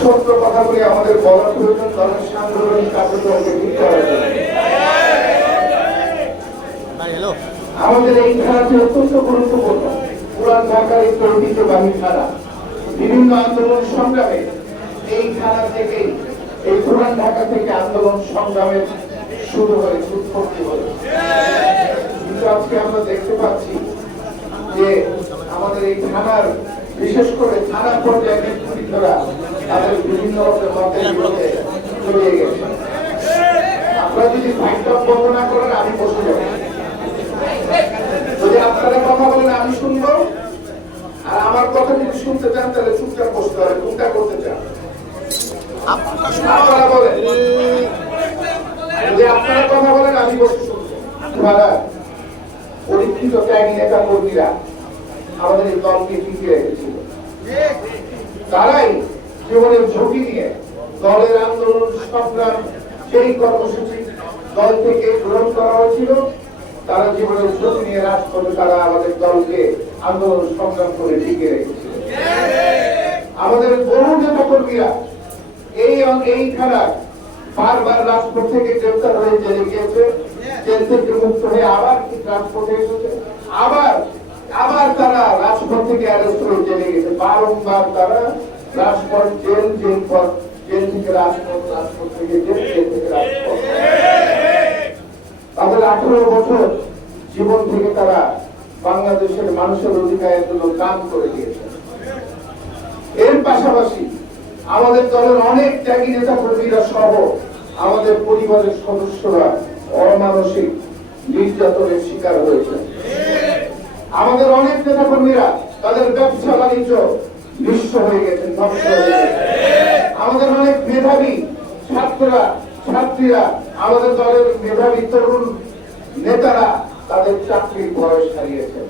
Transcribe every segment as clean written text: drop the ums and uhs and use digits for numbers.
সত্য কথাগুলি আমাদের বলার প্রয়োজন, দলের সাংগঠনিক কার্যক্রমকে ঠিক করার জন্য। আমাদের এই খেলাটি অত্যন্ত গুরুত্বপূর্ণ। পুরান ঢাকার একটি ঐতিহ্যবাহী খেলা। বিভিন্ন আন্দোলন সংগ্রামে এই খেলা থেকেই, এই পুরান ঢাকা থেকে আন্দোলন সংগ্রামের শুরু হয়েছে, উৎপত্তি হয়েছে। কিন্তু আজকে আমরা দেখতে পাচ্ছি যে আমাদের এই থানার, বিশেষ করে থানা পর্যায়ে নেতৃত্বরা তাদের বিভিন্ন রকমের মতের বিরুদ্ধে জড়িয়ে গেছে। আপনারা যদি ফাইটটা বন্ধ না করেন আমি বসে যাব। যদি আপনারা কথা বলেন আমি শুনবো, আর আমার কথা যদি শুনতে চান তাহলে চুপচাপ বসতে হবে। কোনটা করতে চান আপনারা বলেন। যদি আপনারা কথা বলেন আমি বসে শুনবো। আপনারা পরীক্ষিত ত্যাগী নেতা কর্মীরা আমাদের এই দলকে টিকিয়ে রেখেছিল। তারাই জীবনের ঝুঁকি নিয়ে দলের আন্দোলন সংগ্রাম, সেই কর্মসূচি দল থেকে গ্রহণ করা হয়েছিল, তারা জীবনের ঝুঁকি নিয়ে রাজপথে তারা আমাদের দলকে আন্দোলন সংগ্রাম করে টিকিয়ে রেখেছিল। আমাদের বহু নেতা কর্মীরা এই খেলায় বারবার রাজপথ থেকে গ্রেফতার হয়ে জেলে গিয়েছে, জেল থেকে মুক্ত হয়ে আবার রাজপথে এসেছে, আবার তারা রাজপথ থেকে অ্যারেস্ট হয়ে জেলে গেছে। বারংবার তারা রাজপথ, জেল, জেল পথ, জেল থেকে রাজপথ, রাজপথ থেকে জেল, জেল থেকে রাজপথ। তাদের 18 বছর জীবন থেকে তারা বাংলাদেশের মানুষের অধিকারের জন্য কাজ করে দিয়েছে। এর পাশাপাশি আমাদের দলের অনেক ত্যাগী নেতা কর্মীরা সহ আমাদের পরিবারের সদস্যরা অমানসিক নির্যাতনের শিকার হয়েছে। আমাদের অনেক নেতা কর্মীরা তাদের ব্যবসা বাণিজ্য নিঃস্ব হয়ে গেছে, ধ্বংস হয়ে গেছে। আমাদের অনেক মেধাবী ছাত্রীরা, আমাদের দলের মেধাবী তরুণ নেতারা তাদের চাকরির বয়স হারিয়েছে।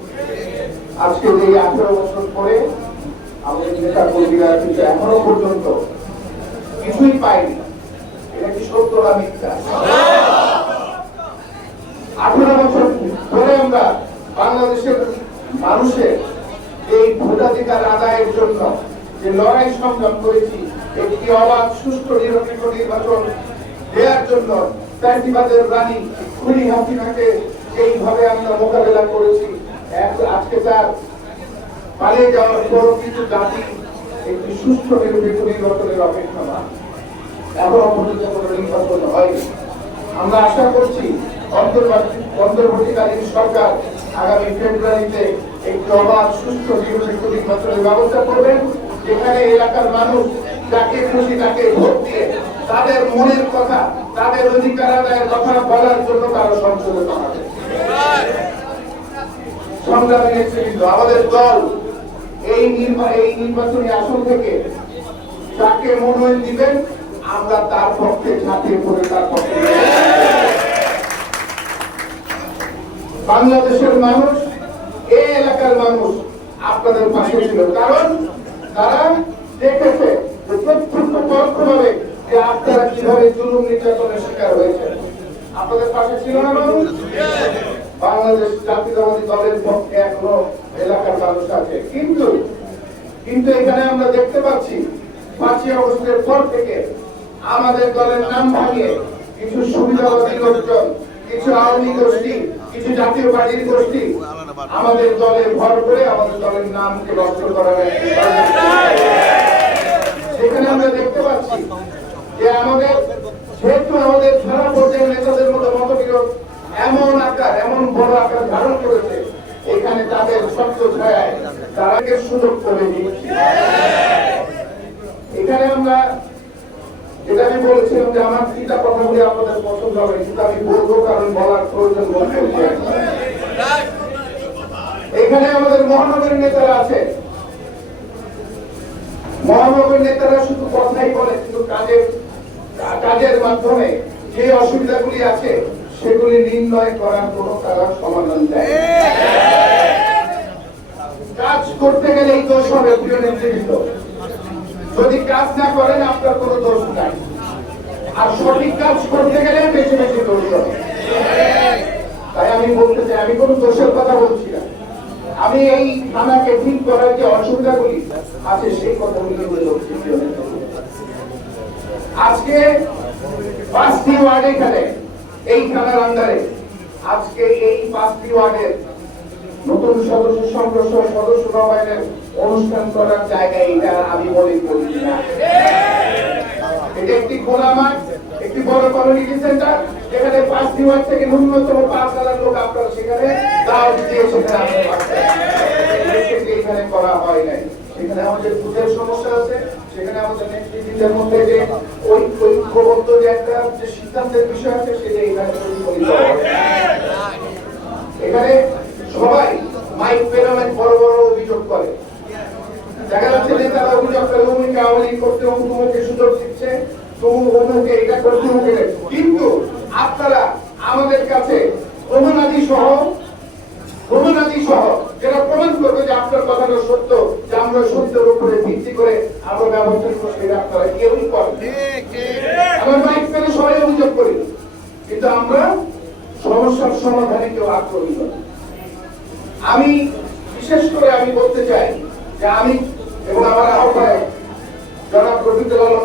আজকে এই 18 বছর পরে আমাদের নেতা কর্মীরা কিন্তু এখনো পর্যন্ত কিছুই পায়নি। এটা কি সত্য না মিথ্যা? 18 বছর পরে আমরা বাংলাদেশের মানুষের এই ভোটাধিকার আদায়ের জন্য যে লড়াই সংগ্রাম করেছি, একটি অবাধ সুষ্ঠু নিরপেক্ষ নির্বাচন দেওয়ার জন্য ফ্যাসিবাদের রানী খুনি হাসিনাকে এইভাবে আমরা মোকাবেলা করেছি। আজকে তার পালিয়ে যাওয়ার পর কিছু জাতি একটি সুষ্ঠু নিরপেক্ষ নির্বাচনের অপেক্ষা না, এখনো পর্যন্ত কোনো নির্বাচন হয়নি। আমরা আশা করছি অন্তর্বর্তীকালীন সরকার আগামী ফেব্রুয়ারিতে একটি অবাধ সুস্থ নিরপেক্ষ নির্বাচনের ব্যবস্থা করবেন, যেখানে এলাকার মানুষ যাকে খুশি তাকে ভোট দিয়ে তাদের মনের কথা, তাদের অধিকার আদায়ের কথা বলার জন্য তারা সংসদে পাঠাবে। সংগ্রামী নেতৃবৃন্দ, আমাদের দল এই নির্বাচনী আসন থেকে যাকে মনোনয়ন দিবেন আমরা তার পক্ষে ঝাঁপিয়ে পড়ে তার পক্ষে। বাংলাদেশের মানুষ, এই এলাকার মানুষ আপনাদের পাশে ছিল, কারণ তারা দেখেছে প্রত্যক্ষ পরোক্ষভাবে যে আপনারা কিভাবে জুলুম নির্যাতনের শিকার হয়েছে। আপনাদের পাশে ছিল না মানুষ? বাংলাদেশ জাতীয়তাবাদী দলের পক্ষে এখনো এলাকার মানুষ আছে, কিন্তু এখানে আমরা দেখতে পাচ্ছি 5ই আগস্টের পর থেকে আমাদের দলের নাম ভাঙিয়ে কিছু সুবিধাবাদী লোকজন, কিছু আওয়ামী গোষ্ঠী, কিছু জাতীয় পার্টির গোষ্ঠী আমাদের দলে ভর করে আমাদের দলের নামকে নষ্ট করার সেখানে আমরা দেখতে পাচ্ছি যে যেহেতু আমাদের থানা পর্যায়ের নেতাদের মতো মতবিরোধ এমন বড় আকার ধারণ করেছে, এখানে তাদের শক্ত ছায়ায় তারাকে সুযোগ করে দিচ্ছি। এখানে আমরা যেটা আমি বলেছিলাম যে আমার 3টা কথাগুলি আপনাদের পছন্দ হবে, কিন্তু আমি বলবো কারণ বলার প্রয়োজন বলতে। এখানে আমাদের মহানগরের নেতারা আছে। মহানগরের নেতারা শুধু কথাই বলে, কিন্তু কাজের মাধ্যমে যে অসুবিধাগুলি আছে সেগুলি নির্ণয় করার কোনো তারা সমাধান দেয়। কাজ করতে গেলেই দোষ হবে প্রিয় নেতৃবৃন্দ। যদি কাজ না করেন আপনার কোনো দোষ নাই, আর সঠিক কাজ করতে গেলে বেশি বেশি দোষ হবে। তাই আমি বলতে চাই, আমি কোনো দোষের কথা বলছি না, আমি এই থানাকে ঠিক করার যে অসুবিধাগুলি আছে সেই কথাগুলি বলছি। আজকে 5টি ওয়ার্ড এখানে এই থানার আন্ডারে আজকে এই 5টি ওয়ার্ডের নতুন সদস্য সংসদ সদস্য নবায়নের অনুষ্ঠান করার জায়গা এটা আমি মনে করি না। এটা একটি খোলা মাঠ, একটি বড় কমিউনিটি সেন্টার, যেখানে 5টি ওয়ার্ড থেকে ন্যূনতম 5,000 লোক আপনারা সেখানে দাওয়াত দিয়ে সেখানে এখানে করা হয় নাই। সেখানে আমাদের বুথের সমস্যা আছে, সেখানে আমাদের নেতৃত্বের মধ্যে যে ঐক্যবদ্ধ যে একটা যে সিদ্ধান্তের বিষয় আছে সেটা এখানে প্রতিফলিত হয়। এখানে সবাই মাইক পেরামেন বড় বড় অভিযোগ করে, দেখা যাচ্ছে যে তারা অভিযোগ করে অমুকে আওয়ামী লীগ করতে অমুকে সুযোগ দিচ্ছে, অমুকে এটা করতে অমুকে, কিন্তু আপনারা আমাদের কাছে প্রমাণাদি সহ যেটা প্রমাণ করবে যে আপনার কথাটা সত্য, যে আমরা সত্যের উপরে ভিত্তি করে আমরা ব্যবস্থা করবো, সেটা আপনারা কেউই করেন। আমরা মাইক পেলে সবাই অভিযোগ করি, কিন্তু আমরা সমস্যার সমাধানে কেউ আগ্রহী নই। আমি বিশেষ করে আমি বলতে চাই যে আমি এবং আমার আহ্বায়ক জনাব রফিকুল আলম